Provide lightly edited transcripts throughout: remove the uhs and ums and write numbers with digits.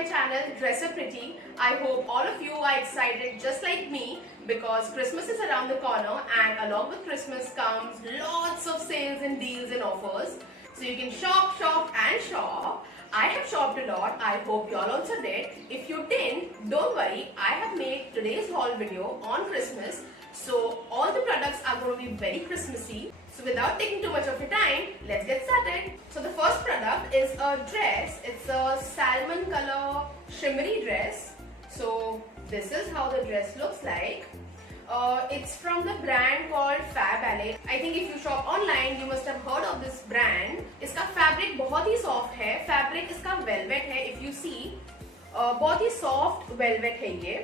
my channel Dress Up Pretty. I hope all of you are excited just like me because Christmas is around the corner and along with Christmas comes lots of sales and deals and offers. So you can shop, shop and shop. I have shopped a lot. I hope you all also did. If you didn't, don't worry. I have made today's haul video on Christmas. So all the products are going to be very Christmassy. So without taking too much of your time, let's get started. So the first product is a dress. It's a salmon color shimmery dress. So this is how the dress looks like. It's from the brand called Fab Ballet. I think if you shop online, you must have heard of this brand. इसका fabric बहुत ही soft है. Fabric इसका velvet है. If you see, बहुत ही soft velvet है ये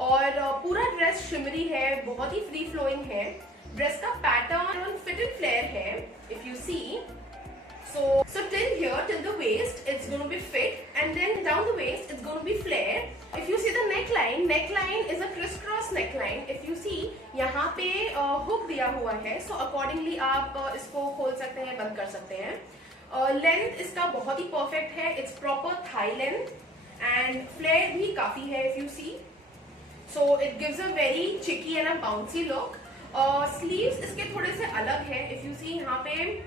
और पूरा ड्रेस शिमरी है, बहुत ही फ्री फ्लोइंग है. ड्रेस का पैटर्न फिट एंड फ्लेयर है. If you see, so till here, till the waist, it's going to be fit, and then down the waist, it's going to be flare. If you see the neckline is a crisscross neckline. If you see, यहाँ पे hook दिया हुआ है, so accordingly आप इसको खोल सकते हैं, बंद कर सकते हैं. लेंथ इसका बहुत ही परफेक्ट है. It's proper thigh length. And flare भी काफी है if you see. So it gives a very cheeky and a bouncy look. Sleeves इसके थोड़े से अलग है. If you see, यहाँ पे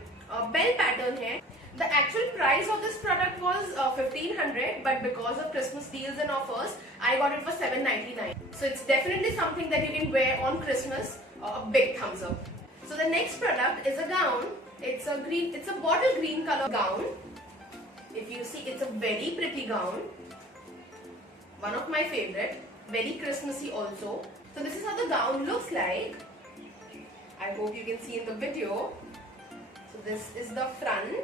bell pattern है. The actual price of this product was 1500, but because of Christmas deals and offers, I got it for 799. So it's definitely something that you can wear on Christmas. A big thumbs up. So the next product is a gown. It's a bottle green color gown. If you see, it's a very pretty gown. One of my favorite, very Christmassy also. So this is how the gown looks like. I hope you can see in the video. So this is the front,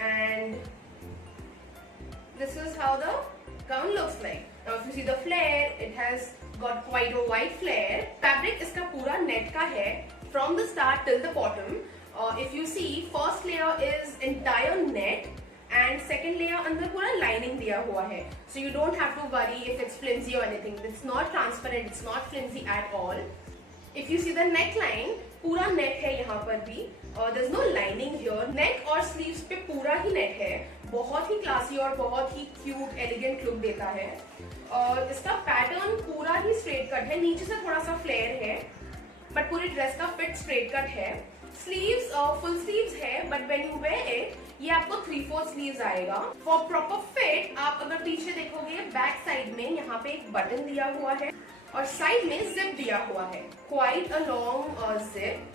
and this is how the gown looks like. Now if you see the flare, it has got quite a wide flare. Fabric इसका पूरा net का है from the start till the bottom. If you see, first layer is entire net. And second layer अंदर पूरा lining दिया हुआ है. So you don't have to worry if it's flimsy or anything. It's not transparent, it's not flimsy at all. If you see the neckline, पूरा net है यहाँ पर भी. There's no lining here. Neck और sleeves पे पूरा ही net है. बहुत ही classy और बहुत ही cute, elegant look देता है. और इसका pattern पूरा ही straight cut है. नीचे से थोड़ा सा flare है, but पूरी dress का fit straight cut है. Sleeves full sleeves है, but when you wear it, ये आपको 3/4 sleeves आएगा. For proper fit, आप अगर पीछे देखोगे बैक साइड में यहाँ पे एक बटन दिया हुआ है और साइड में जिप दिया हुआ है. Quite a long zip.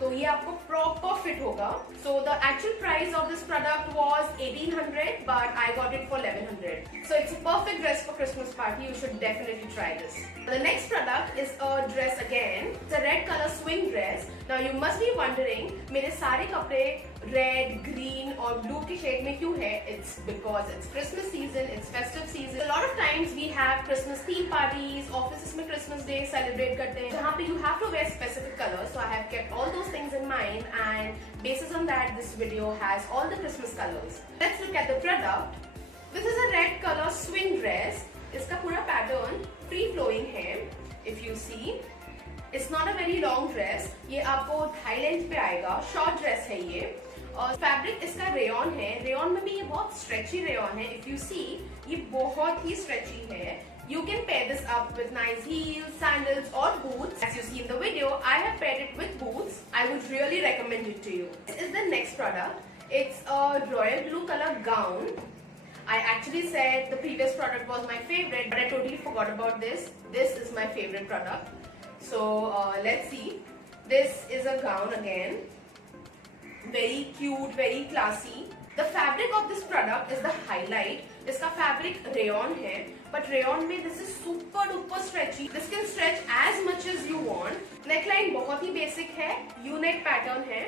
तो ये आपको proper fit होगा. So the actual price of this product was 1800, but I got it for 1100. So it's a perfect dress for Christmas party. You should definitely try this. The next product is a dress again. It's a red color swing dress. Now you must be wondering, मेरे सारे कपड़े red, green और blue के shade में क्यों है? It's because it's Christmas season, it's festive season. A lot of times we have Christmas theme parties, offices में Christmas day celebrate करते हैं, जहाँ पे you have to wear specific colors. So I have kept all those things in mind, and basis on that, this video has all the Christmas colors. Let's look at the product. This is a red color swing dress. इसका पूरा pattern free flowing है. If you see, it's not a very long dress. ये आपको thigh length पे आएगा. Short dress है ये. और फैब्रिक इसका रेयन है. रेयन में भी ये बहुत स्ट्रेची रेयन है. इफ यू सी, ये बहुत ही स्ट्रेची है. You can pair this up with nice heels, sandals or boots. As you see in the video, I have paired it with boots. I would really recommend it to you. This is the next product. It's a royal blue color gown. I actually said the previous product was my favorite, but I totally forgot about this. This is my favorite product. So let's see. This is a gown again. Very cute, very classy. The fabric of this product is the highlight. इसका fabric rayon है, but rayon में this is super duper stretchy. This can stretch as much as you want. Neckline बहुत ही basic है, U-neck pattern है.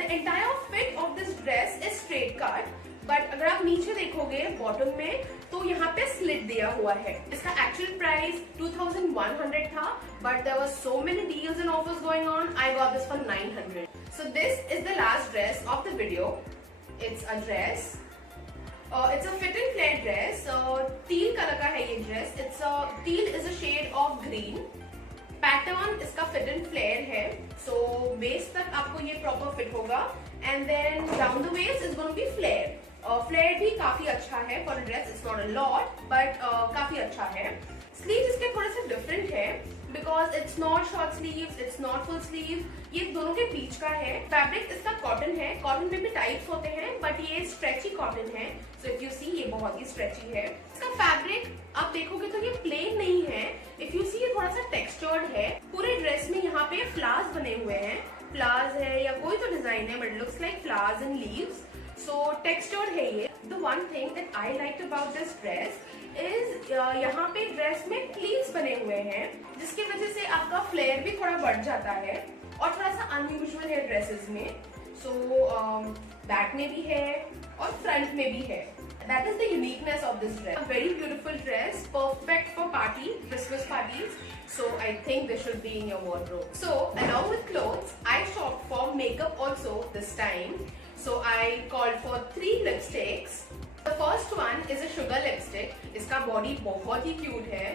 The entire fit of this dress is straight cut. But अगर आप नीचे देखोगे bottom में, तो यहाँ पे slit दिया हुआ है. इसका actual price 2100 था, but there was so many deals and offers going on. I got this for 900. So this is the last dress of the video. It's a dress. It's a fit and flare dress. Teal color का है ये dress. Teal is a shade of green. Pattern इसका fit and flare है. So waist तक आपको ये proper fit होगा. And then down the waist is going to be flare. Flare भी काफी अच्छा है for dress, it's not a lot but काफी अच्छा है। स्लीव इसके थोड़े से डिफरेंट है because it's not short sleeves, it's not full sleeve, ये दोनों के बीच का है। फैब्रिक इसका कॉटन है, कॉटन में भी टाइप्स होते हैं बट ये स्ट्रेची कॉटन है। सो इफ यू सी ये बहुत ही स्ट्रेची है। इसका फैब्रिक आप देखोगे तो ये प्लेन नहीं है, इफ यू सी ये थोड़ा सा टेक्सचर्ड है। पूरे ड्रेस में यहाँ पे फ्लावर्स बने हुए हैं, फ्लावर्स है या कोई तो डिजाइन है but looks like flowers and leaves. So textured है ये। The one thing that I liked about this dress is यहाँ पे ड्रेस में प्लीट्स बने हुए हैं जिसकी वजह से आपका फ्लेयर भी थोड़ा बढ़ जाता है और थोड़ा सा अनयूजुअल है ड्रेसेस में। So बैक में भी है और फ्रंट में भी है। That is the uniqueness of this dress. A very beautiful dress, perfect for party, Christmas parties. So I think this should be in your wardrobe. So along with clothes, I shopped for makeup also this time. So I called for 3 lipsticks. The first one is a sugar lipstick. इसका body बहुत ही cute है।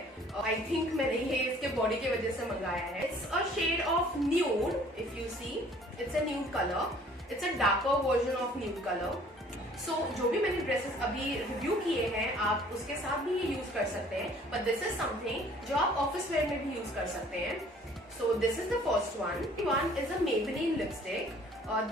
I think मैंने ये इसके body की वजह से मंगाया है। It's a shade of nude. If you see, it's a nude color. It's a darker version of nude color. So जो भी मैंने ड्रेसेस अभी रिव्यू किए हैं आप उसके साथ भी ये यूज कर सकते हैं, but this is something जो आप ऑफिस वेयर में भी यूज कर सकते हैं। So this is the first one. One is a Maybelline lipstick.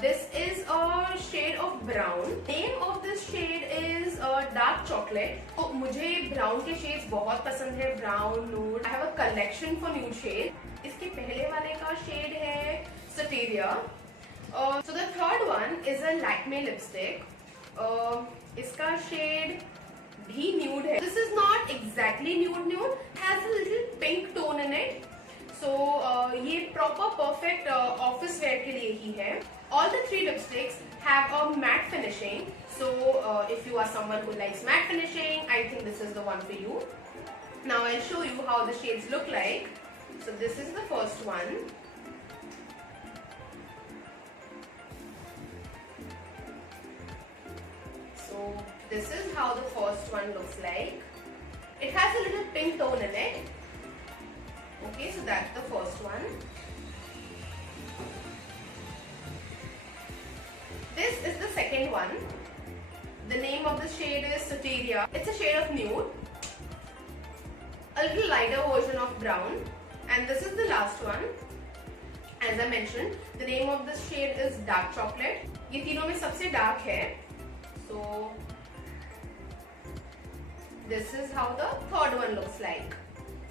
This is a shade of brown. Name of this shade is dark chocolate. तो मुझे brown के shades बहुत पसंद है, brown, nude. I have a collection for nude shade. इसके पहले वाले का shade है Sateria. So the third one is a Lakme lipstick. इसका shade भी nude है. This is not exactly nude. It has a little pink tone in it. So ये proper perfect office wear के लिए ही है. All the 3 lipsticks have a matte finishing. So if you are someone who likes matte finishing, I think this is the one for you. Now I'll show you how the shades look like. So this is the first one. So this is how the first one looks like. It has a little pink tone in it. Okay, so that's the first one. This is the second one. The name of the shade is Sateria. It's a shade of nude, a little lighter version of brown. And this is the last one. As I mentioned, the name of this shade is dark chocolate. ये तीनों में सबसे dark है. So this is how the third one looks like.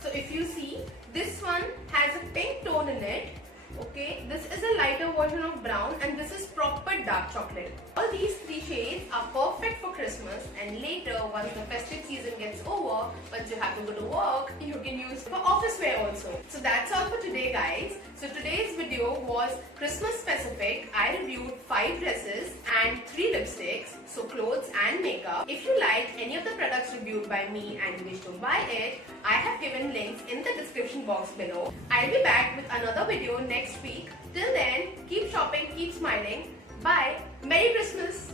So if you see, this one has a pink tone in it. Okay, this is a lighter version of brown and this is proper dark chocolate. All these 3 shades are perfect for Christmas, and later once the festive season gets over, once you have to go to work, you can use for office wear also. So that's all for today guys. So today's video was Christmas specific. I reviewed 5 dresses and 3 lipsticks, so clothes and makeup. If you like any of the products reviewed by me and you wish to buy it, I have given links in the description box below. I'll be back with another video next week. Till then, keep shopping, keep smiling. Bye. Merry Christmas.